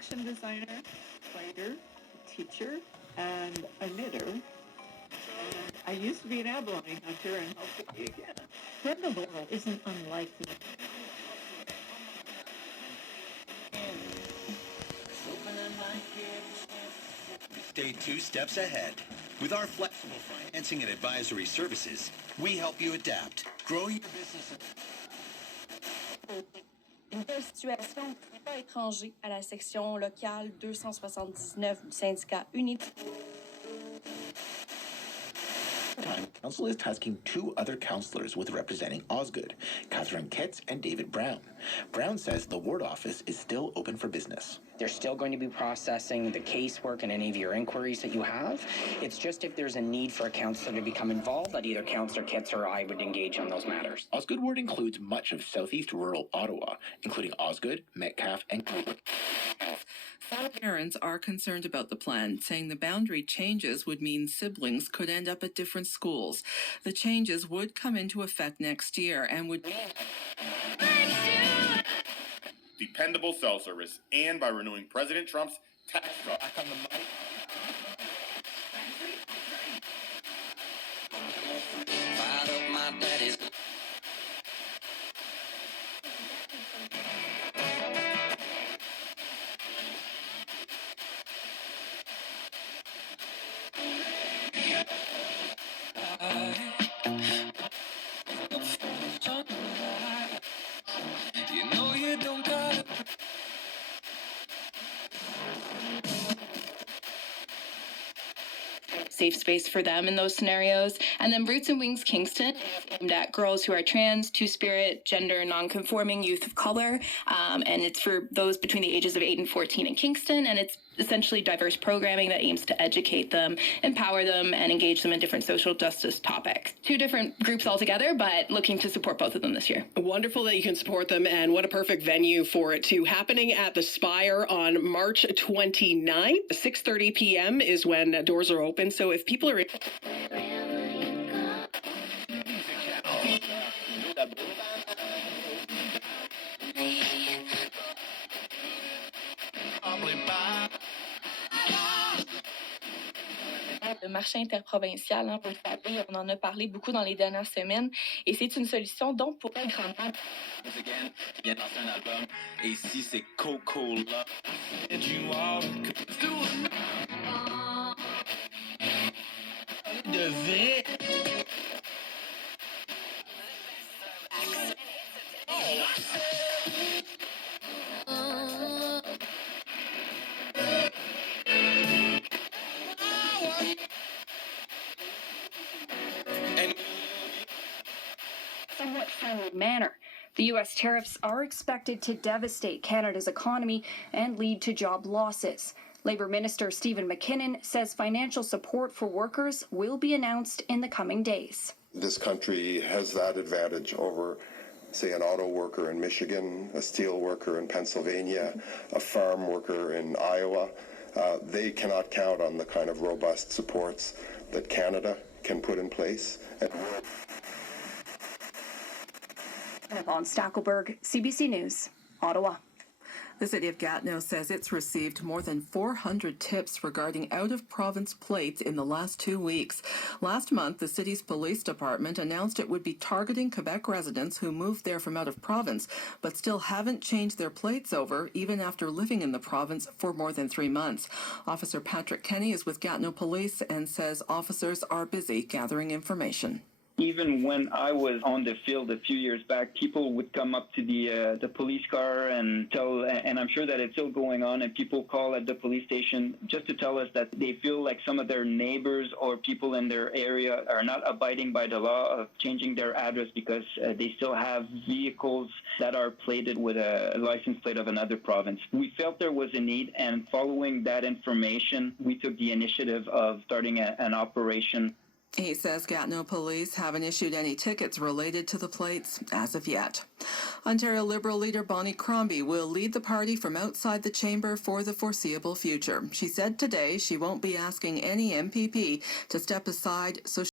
fashion designer, writer, teacher, and a knitter. I used to be an abalone hunter and hope to be again. Then the world isn't unlikely. Stay 2 steps ahead. With our flexible financing and advisory services, we help you adapt, grow your business. Une telle situation n'est pas étranger à la section locale 279 du syndicat Unité. Council is tasking 2 other councillors with representing Osgood, Catherine Kitts and David Brown. Brown says the ward office is still open for business. They're still going to be processing the casework and any of your inquiries that you have. It's just if there's a need for a councillor to become involved, that either Councillor Kitts or I would engage on those matters. Osgood ward includes much of southeast rural Ottawa, including Osgood, Metcalfe, and Cleveland. Parents are concerned about the plan, saying the boundary changes would mean siblings could end up at different schools. The changes would come into effect next year and would dependable cell service, and by renewing President Trump's tax cut. Safe space for them in those scenarios. And then Roots and Wings Kingston, aimed at girls who are trans, two-spirit, gender non-conforming, youth of color. And it's for those between the ages of 8 and 14 in Kingston. And it's essentially diverse programming that aims to educate them, empower them, and engage them in different social justice topics. 2 different groups altogether, but looking to support both of them this year. Wonderful that you can support them, and what a perfect venue for it too. Happening at the Spire on March 29th, 6:30 p.m. is when doors are open. So if people are Le marché interprovincial, vous le savez, on en a parlé beaucoup dans les dernières semaines et c'est une solution donc pour un grand nombre. Vient de lancer un album et ici c'est Coca-Cola. De vrai. Somewhat friendly manner. The U.S. tariffs are expected to devastate Canada's economy and lead to job losses. Labour Minister Stephen McKinnon says financial support for workers will be announced in the coming days. This country has that advantage over, say, an auto worker in Michigan, a steel worker in Pennsylvania, a farm worker in Iowa. They cannot count on the kind of robust supports that Canada can put in place. Yvonne Stackelberg, CBC News, Ottawa. The City of Gatineau says it's received more than 400 tips regarding out-of-province plates in the last 2 weeks. Last month, the city's police department announced it would be targeting Quebec residents who moved there from out of province, but still haven't changed their plates over, even after living in the province for more than 3 months. Officer Patrick Kenny is with Gatineau Police and says officers are busy gathering information. Even when I was on the field a few years back, people would come up to the police car and tell, and I'm sure that it's still going on, and people call at the police station just to tell us that they feel like some of their neighbors or people in their area are not abiding by the law of changing their address because they still have vehicles that are plated with a license plate of another province. We felt there was a need, and following that information, we took the initiative of starting an operation. He says Gatineau Police haven't issued any tickets related to the plates as of yet. Ontario Liberal leader Bonnie Crombie will lead the party from outside the chamber for the foreseeable future. She said today she won't be asking any MPP to step aside so